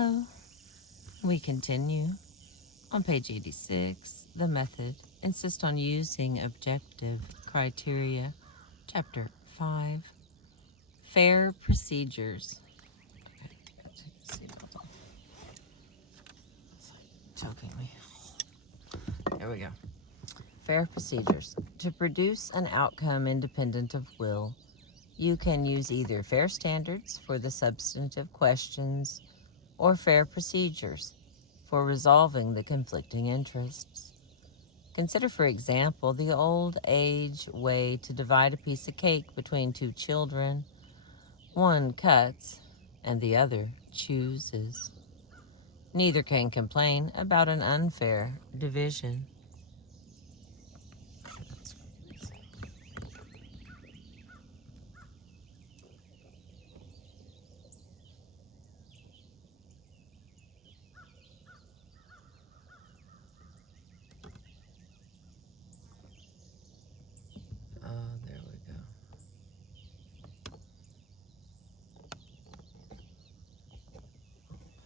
Hello. We continue. On page 86, the method. Insist on using objective criteria. Chapter 5. Fair procedures. Okay, gotta take the seatbelt off. It's like choking me. There we go. Fair procedures. To produce an outcome independent of will, you can use either fair standards for the substantive questions or fair procedures for resolving the conflicting interests. Consider, for example, the old age way to divide a piece of cake between two children. One cuts and the other chooses. Neither can complain about an unfair division. Oh, there we go.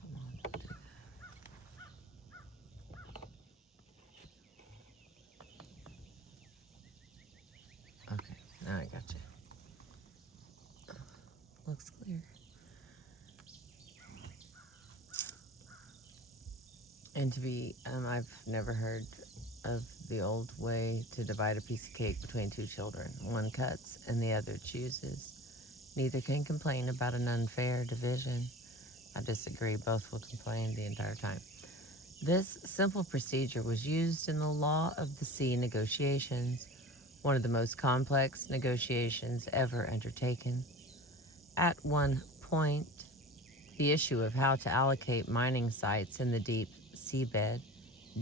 Come on, don't do that. Okay, now I got you. Looks clear. And I've never heard of the old way to divide a piece of cake between two children. One cuts and the other chooses. Neither can complain about an unfair division. I disagree. Both will complain the entire time. This simple procedure was used in the Law of the Sea negotiations, one of the most complex negotiations ever undertaken. At one point, the issue of how to allocate mining sites in the deep seabed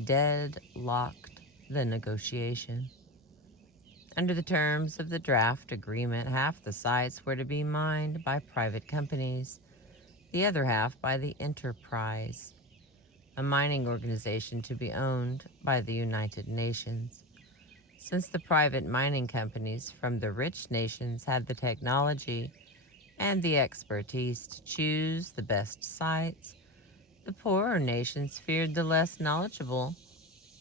deadlocked the negotiation. Under the terms of the draft agreement, half the sites were to be mined by private companies, the other half by the Enterprise, a mining organization to be owned by the United Nations. Since the private mining companies from the rich nations had the technology and the expertise to choose the best sites, the poorer nations feared the less knowledgeable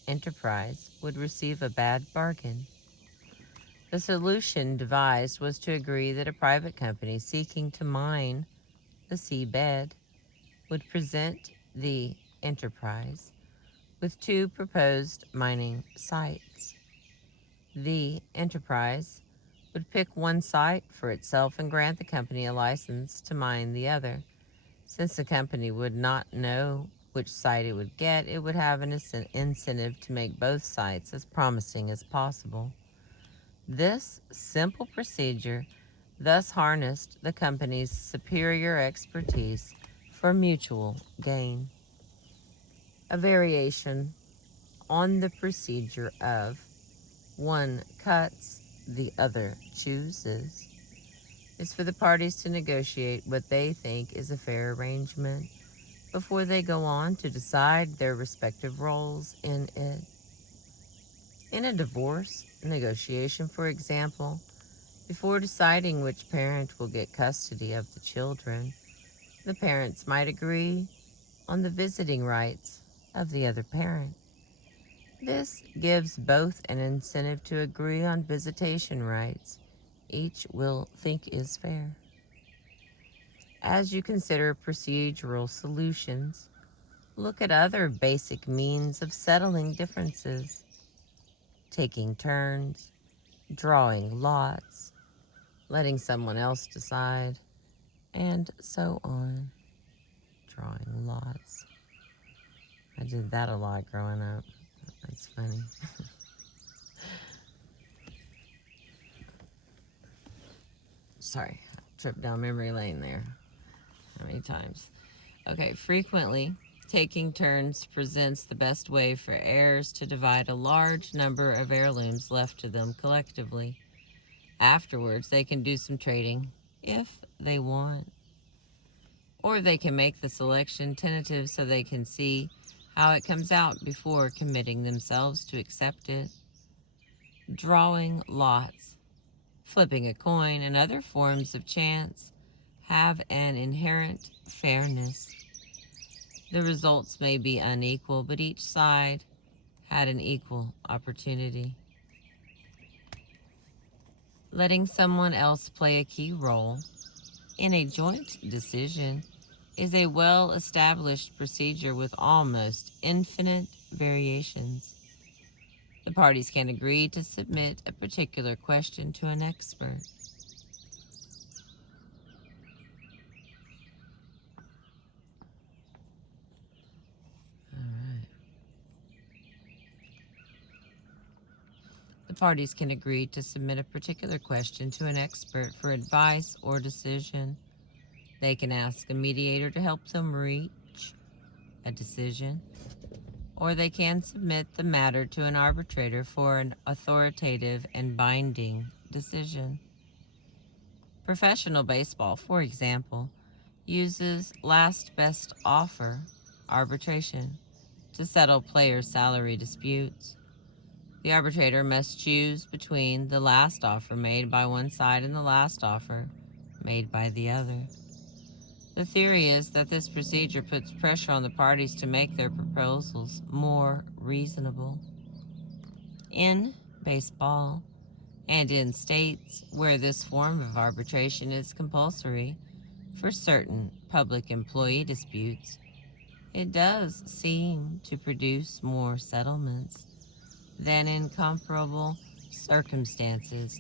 Enterprise would receive a bad bargain. The solution devised was to agree that a private company seeking to mine the seabed would present the Enterprise with two proposed mining sites. The Enterprise would pick one site for itself and grant the company a license to mine the other. Since the company would not know which site it would get, it would have an incentive to make both sites as promising as possible. This simple procedure thus harnessed the company's superior expertise for mutual gain. A variation on the procedure of one cuts, the other chooses is for the parties to negotiate what they think is a fair arrangement before they go on to decide their respective roles in it. In a divorce negotiation, for example, before deciding which parent will get custody of the children, the parents might agree on the visiting rights of the other parent. This gives both an incentive to agree on visitation rights each will think is fair. As you consider procedural solutions, look at other basic means of settling differences: taking turns, drawing lots, letting someone else decide, and so on. Drawing lots. I did that a lot growing up. That's funny. Sorry, trip down memory lane there. How many times? Okay, frequently, taking turns presents the best way for heirs to divide a large number of heirlooms left to them collectively. Afterwards, they can do some trading, if they want. Or they can make the selection tentative so they can see how it comes out before committing themselves to accept it. Drawing lots, flipping a coin, and other forms of chance have an inherent fairness. The results may be unequal, but each side had an equal opportunity. Letting someone else play a key role in a joint decision is a well-established procedure with almost infinite variations. The parties can agree to submit a particular question to an expert. All right. The parties can agree to submit a particular question to an expert for advice or decision. They can ask a mediator to help them reach a decision, or they can submit the matter to an arbitrator for an authoritative and binding decision. Professional baseball, for example, uses last best offer arbitration to settle players' salary disputes. The arbitrator must choose between the last offer made by one side and the last offer made by the other. The theory is that this procedure puts pressure on the parties to make their proposals more reasonable. In baseball, and in states where this form of arbitration is compulsory for certain public employee disputes, it does seem to produce more settlements than in comparable circumstances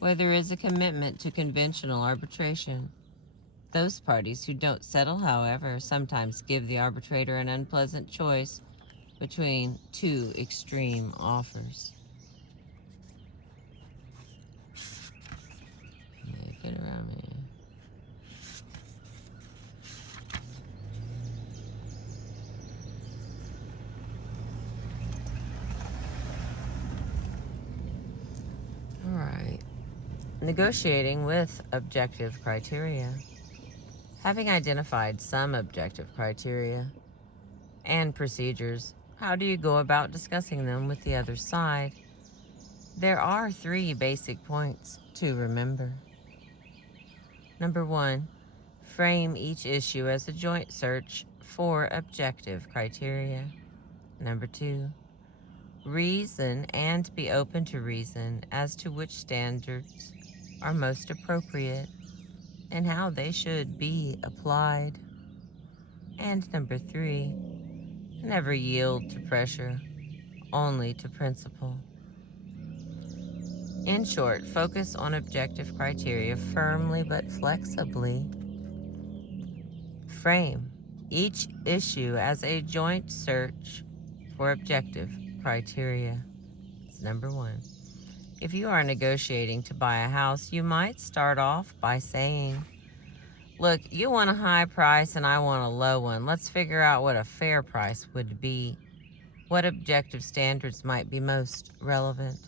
where there is a commitment to conventional arbitration. Those parties who don't settle, however, sometimes give the arbitrator an unpleasant choice between two extreme offers. Yeah, get around me. All right. Negotiating with objective criteria. Having identified some objective criteria and procedures, how do you go about discussing them with the other side? There are 3 basic points to remember. Number 1, frame each issue as a joint search for objective criteria. Number 2, reason and be open to reason as to which standards are most appropriate and how they should be applied. And number 3, never yield to pressure, only to principle. In short, focus on objective criteria firmly but flexibly. Frame each issue as a joint search for objective criteria. It's number 1. If you are negotiating to buy a house, you might start off by saying, look, you want a high price and I want a low one. Let's figure out what a fair price would be. What objective standards might be most relevant?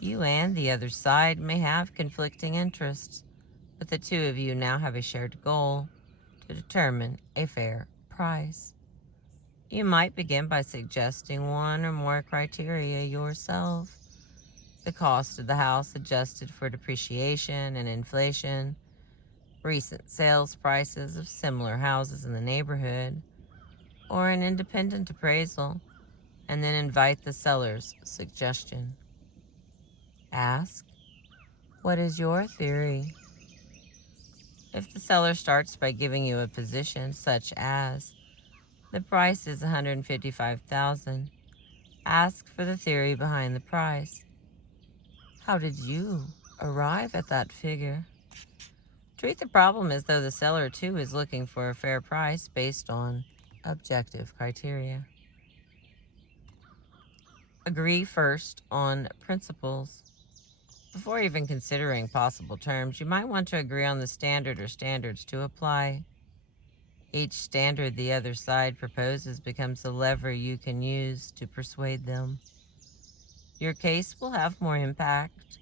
You and the other side may have conflicting interests, but the two of you now have a shared goal to determine a fair price. You might begin by suggesting one or more criteria yourself. The cost of the house adjusted for depreciation and inflation, recent sales prices of similar houses in the neighborhood, or an independent appraisal, and then invite the seller's suggestion. Ask, what is your theory? If the seller starts by giving you a position such as, the price is $155,000, ask for the theory behind the price. How did you arrive at that figure? Treat the problem as though the seller too is looking for a fair price based on objective criteria. Agree first on principles. Before even considering possible terms, you might want to agree on the standard or standards to apply. Each standard the other side proposes becomes a lever you can use to persuade them. Your case will have more impact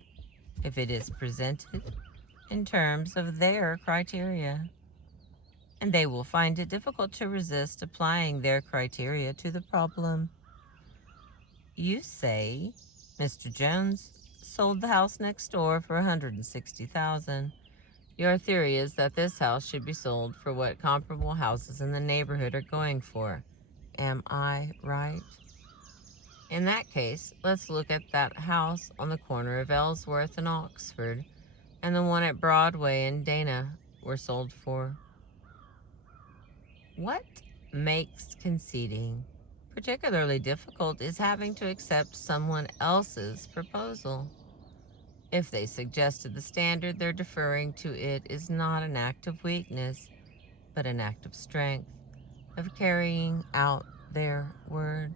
if it is presented in terms of their criteria, and they will find it difficult to resist applying their criteria to the problem. You say, Mr. Jones sold the house next door for $160,000. Your theory is that this house should be sold for what comparable houses in the neighborhood are going for. Am I right? In that case, let's look at that house on the corner of Ellsworth and Oxford and the one at Broadway and Dana were sold for. What makes conceding particularly difficult is having to accept someone else's proposal. If they suggested the standard, their deferring to it is not an act of weakness, but an act of strength, of carrying out their word.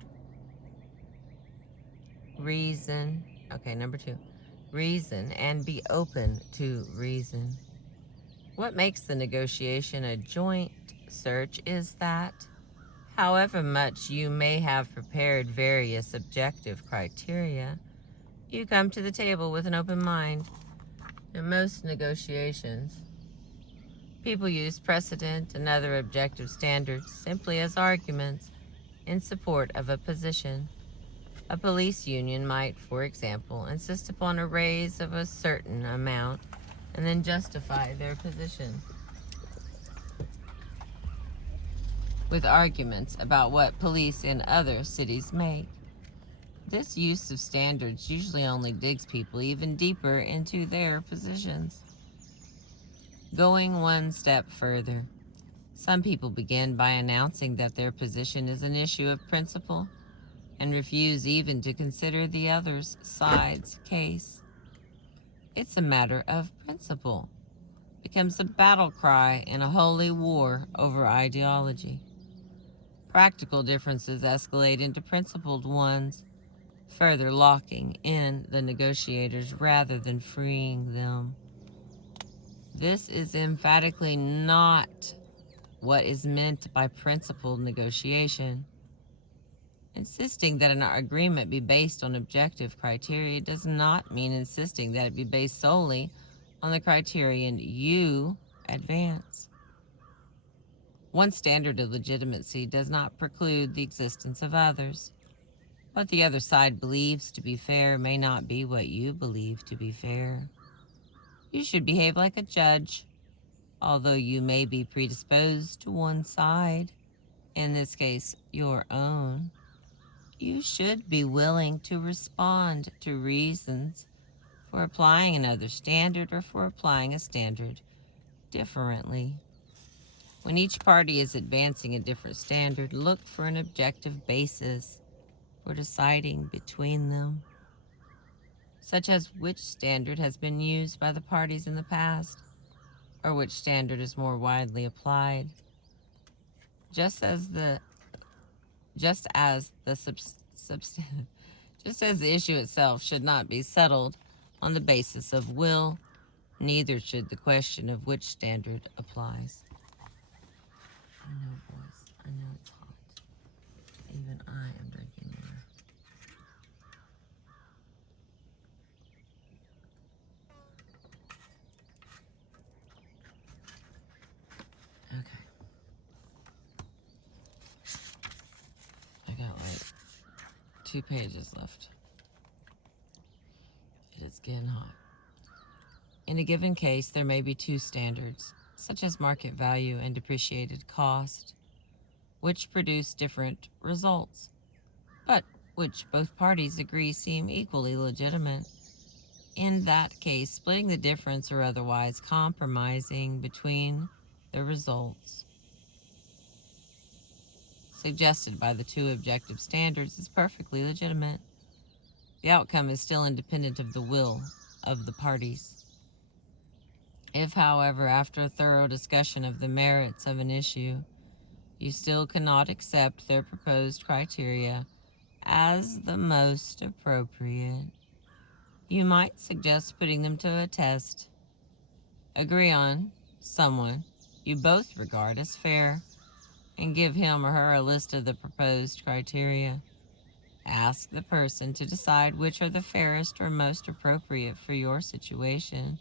Reason. Okay, number 2. Reason and be open to reason. What makes the negotiation a joint search is that, however much you may have prepared various objective criteria, you come to the table with an open mind. In most negotiations, people use precedent and other objective standards simply as arguments in support of a position. A police union might, for example, insist upon a raise of a certain amount and then justify their position with arguments about what police in other cities make. This use of standards usually only digs people even deeper into their positions. Going one step further, some people begin by announcing that their position is an issue of principle and refuse even to consider the other side's case. It's a matter of principle. It becomes a battle cry in a holy war over ideology. Practical differences escalate into principled ones, further locking in the negotiators rather than freeing them. This is emphatically not what is meant by principled negotiation. Insisting that an agreement be based on objective criteria does not mean insisting that it be based solely on the criterion you advance. One standard of legitimacy does not preclude the existence of others. What the other side believes to be fair may not be what you believe to be fair. You should behave like a judge, although you may be predisposed to one side, in this case, your own. You should be willing to respond to reasons for applying another standard or for applying a standard differently. When each party is advancing a different standard, look for an objective basis for deciding between them, such as which standard has been used by the parties in the past, or which standard is more widely applied. Just as the issue itself should not be settled on the basis of will, neither should the question of which standard applies. I know, boys. I know it's hot. Even I am drinking water. Okay. I got like 2 pages left. It is getting hot. In a given case, there may be 2 standards, such as market value and depreciated cost, which produce different results, but which both parties agree seem equally legitimate. In that case, splitting the difference or otherwise compromising between the results suggested by the 2 objective standards is perfectly legitimate. The outcome is still independent of the will of the parties. If, however, after a thorough discussion of the merits of an issue, you still cannot accept their proposed criteria as the most appropriate, you might suggest putting them to a test. Agree on someone you both regard as fair and give him or her a list of the proposed criteria. Ask the person to decide which are the fairest or most appropriate for your situation.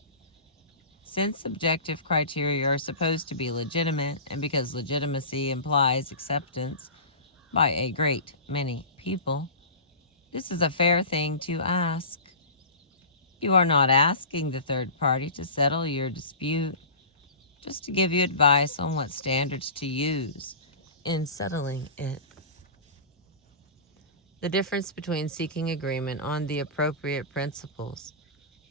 Since objective criteria are supposed to be legitimate, and because legitimacy implies acceptance by a great many people, this is a fair thing to ask. You are not asking the third party to settle your dispute just to give you advice on what standards to use in settling it. The difference between seeking agreement on the appropriate principles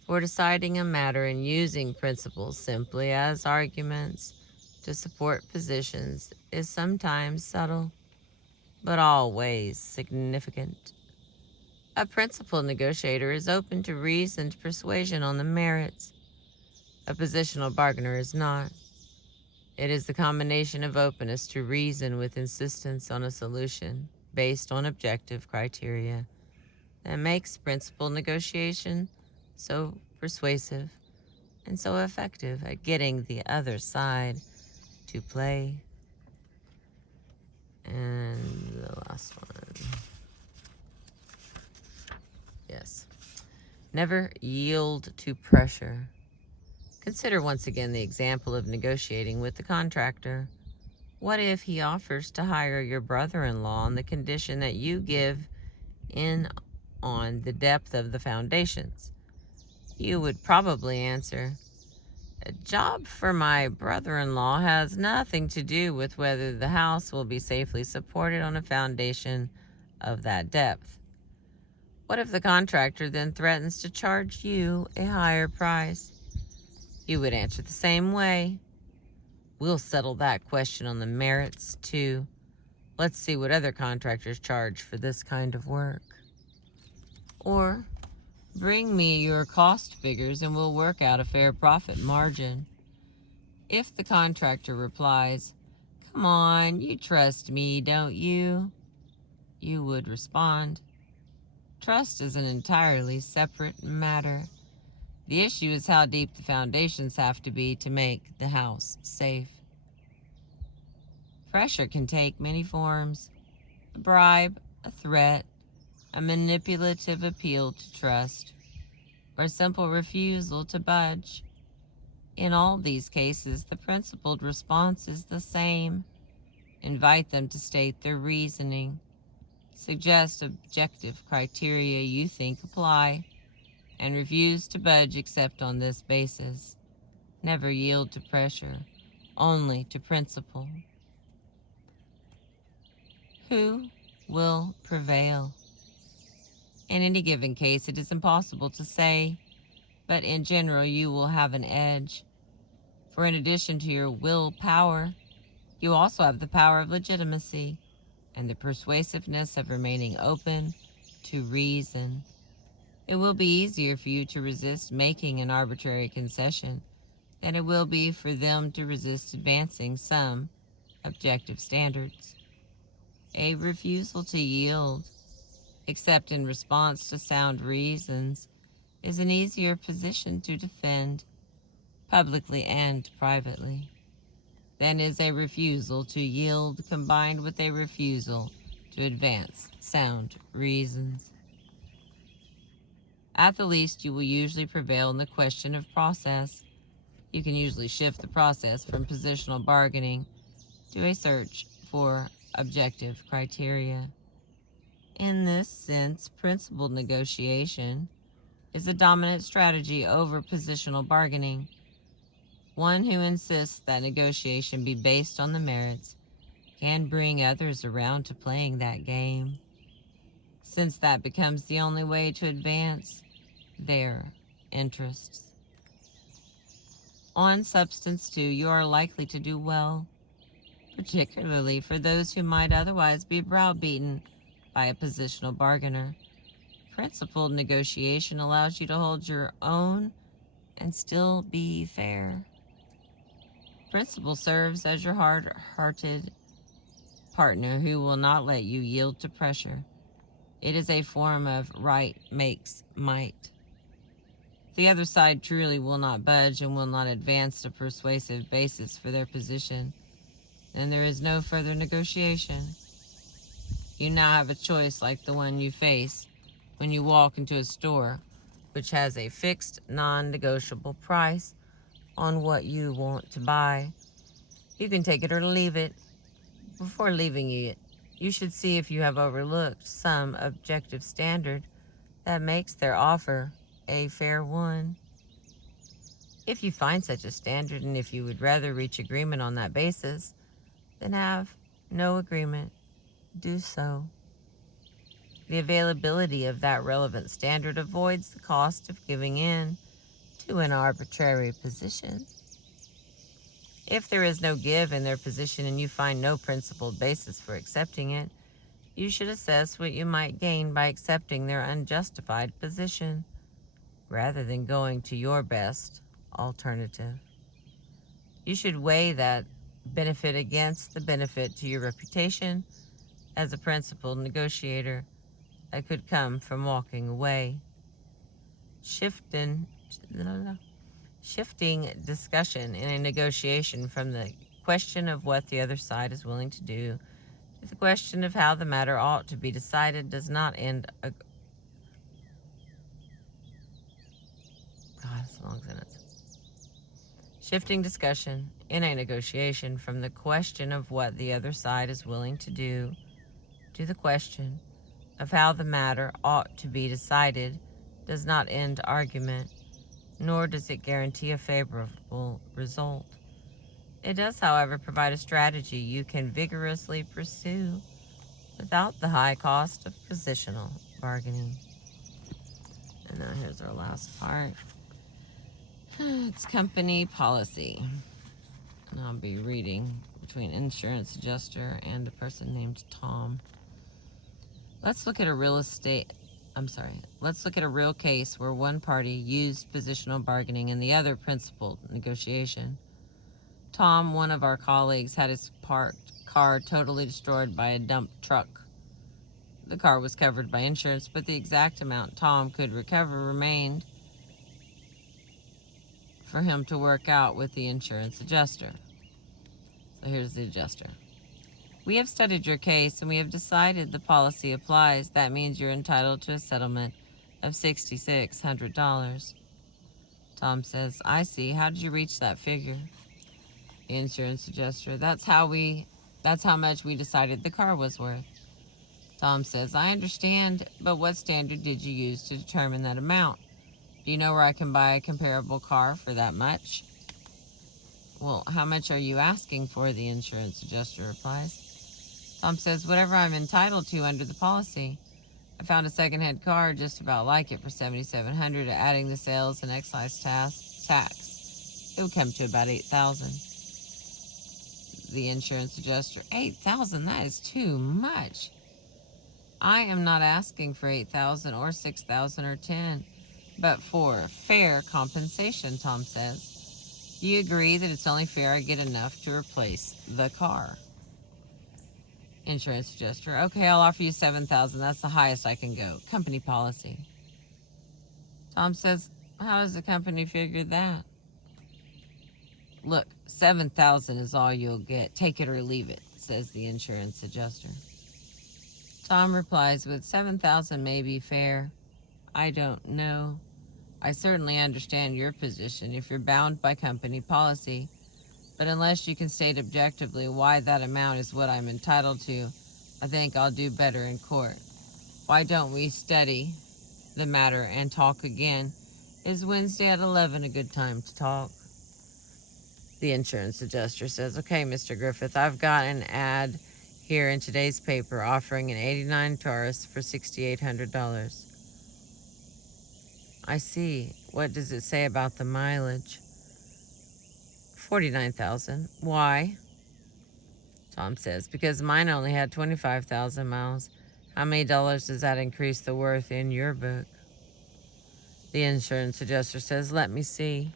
for deciding a matter and using principles simply as arguments to support positions is sometimes subtle, but always significant. A principled negotiator is open to reasoned persuasion on the merits. A positional bargainer is not. It is the combination of openness to reason with insistence on a solution based on objective criteria that makes principled negotiation so persuasive and so effective at getting the other side to play. And the last one. Yes. Never yield to pressure. Consider once again the example of negotiating with the contractor. What if he offers to hire your brother-in-law on the condition that you give in on the depth of the foundations? You would probably answer, "A job for my brother-in-law has nothing to do with whether the house will be safely supported on a foundation of that depth." What if the contractor then threatens to charge you a higher price? You would answer the same way. "We'll settle that question on the merits, too. Let's see what other contractors charge for this kind of work." Or, "Bring me your cost figures and we'll work out a fair profit margin." If the contractor replies, "Come on, you trust me, don't you?" you would respond, "Trust is an entirely separate matter. The issue is how deep the foundations have to be to make the house safe." Pressure can take many forms: a bribe, a threat, a manipulative appeal to trust, or a simple refusal to budge. In all these cases, the principled response is the same. Invite them to state their reasoning. Suggest objective criteria you think apply, and refuse to budge except on this basis. Never yield to pressure, only to principle. Who will prevail? In any given case, it is impossible to say, but in general you will have an edge. For in addition to your willpower, you also have the power of legitimacy and the persuasiveness of remaining open to reason. It will be easier for you to resist making an arbitrary concession than it will be for them to resist advancing some objective standards. A refusal to yield, except in response to sound reasons, is an easier position to defend, publicly and privately, than is a refusal to yield combined with a refusal to advance sound reasons. At the least, you will usually prevail in the question of process. You can usually shift the process from positional bargaining to a search for objective criteria. In this sense, principled negotiation is a dominant strategy over positional bargaining. One who insists that negotiation be based on the merits can bring others around to playing that game, since that becomes the only way to advance their interests. On substance, too, you are likely to do well, particularly for those who might otherwise be browbeaten by a positional bargainer. Principled negotiation allows you to hold your own and still be fair. Principle serves as your hard-hearted partner who will not let you yield to pressure. It is a form of right makes might. The other side truly will not budge and will not advance a persuasive basis for their position, then there is no further negotiation. You now have a choice like the one you face when you walk into a store, which has a fixed, non-negotiable price on what you want to buy. You can take it or leave it. Before leaving it, you should see if you have overlooked some objective standard that makes their offer a fair one. If you find such a standard, and if you would rather reach agreement on that basis, then have no agreement. Do so. The availability of that relevant standard avoids the cost of giving in to an arbitrary position. If there is no give in their position and you find no principled basis for accepting it, you should assess what you might gain by accepting their unjustified position, rather than going to your best alternative. You should weigh that benefit against the benefit to your reputation as a principled negotiator that could come from walking away. Shifting discussion in a negotiation from the question of what the other side is willing to do to the question of how the matter ought to be decided does not end a... God, it's a long sentence. Shifting discussion in a negotiation from the question of what the other side is willing to do to the question of how the matter ought to be decided does not end argument, nor does it guarantee a favorable result. It does, however, provide a strategy you can vigorously pursue without the high cost of positional bargaining. And now here's our last part. It's company policy. And I'll be reading between insurance adjuster and a person named Tom. Let's look at a real case where one party used positional bargaining and the other principled negotiation. Tom, one of our colleagues, had his parked car totally destroyed by a dump truck. The car was covered by insurance, but the exact amount Tom could recover remained for him to work out with the insurance adjuster. So here's the adjuster. We have studied your case and we have decided the policy applies. That means you're entitled to a settlement of $6,600. Tom says, I see. How did you reach that figure? The insurance adjuster, that's how much we decided the car was worth. Tom says, I understand, but what standard did you use to determine that amount? Do you know where I can buy a comparable car for that much? Well, how much are you asking for? The insurance adjuster replies. Tom says, whatever I'm entitled to under the policy. I found a second-hand car just about like it for $7,700. Adding the sales and excise tax, it would come to about $8,000. The insurance adjuster, $8,000? That is too much. I am not asking for $8,000 or $6,000 or $10,000, but for fair compensation. Tom says, do you agree that it's only fair I get enough to replace the car? Insurance adjuster, okay, I'll offer you $7,000. That's the highest I can go. Company policy. Tom says, how does the company figure that? Look, $7,000 is all you'll get. Take it or leave it, says the insurance adjuster. Tom replies with, $7,000 may be fair. I don't know. I certainly understand your position if you're bound by company policy. But unless you can state objectively why that amount is what I'm entitled to, I think I'll do better in court. Why don't we study the matter and talk again? Is Wednesday at 11 a good time to talk? The insurance adjuster says, okay, Mr. Griffith, I've got an ad here in today's paper offering an '89 Taurus for $6,800. I see. What does it say about the mileage? 49,000. Why? Tom says, because mine only had 25,000 miles. How many dollars does that increase the worth in your book? The insurance adjuster says, let me see.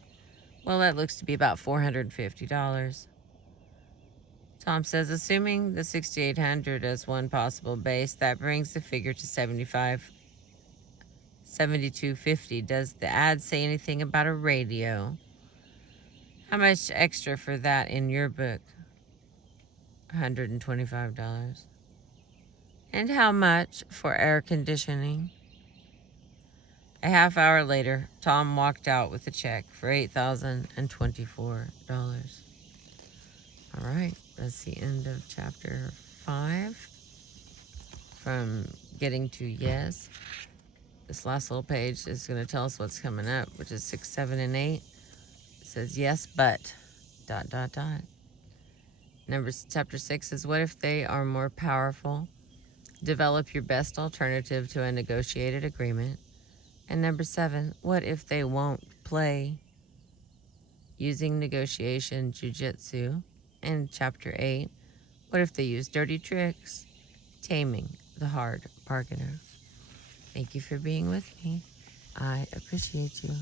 Well, that looks to be about $450. Tom says, assuming the 6,800 as one possible base, that brings the figure to $72.50. Does the ad say anything about a radio? How much extra for that in your book? $125. And how much for air conditioning? A half hour later, Tom walked out with a check for $8,024. All right, that's the end of chapter 5. From getting to yes. This last little page is going to tell us what's coming up, which is 6, 7, and 8. says, yes, but, ... Numbers chapter 6 is, what if they are more powerful? Develop your best alternative to a negotiated agreement. And number 7, what if they won't play? Using negotiation jujitsu. And chapter 8, what if they use dirty tricks? Taming the hard bargainer. Thank you for being with me. I appreciate you.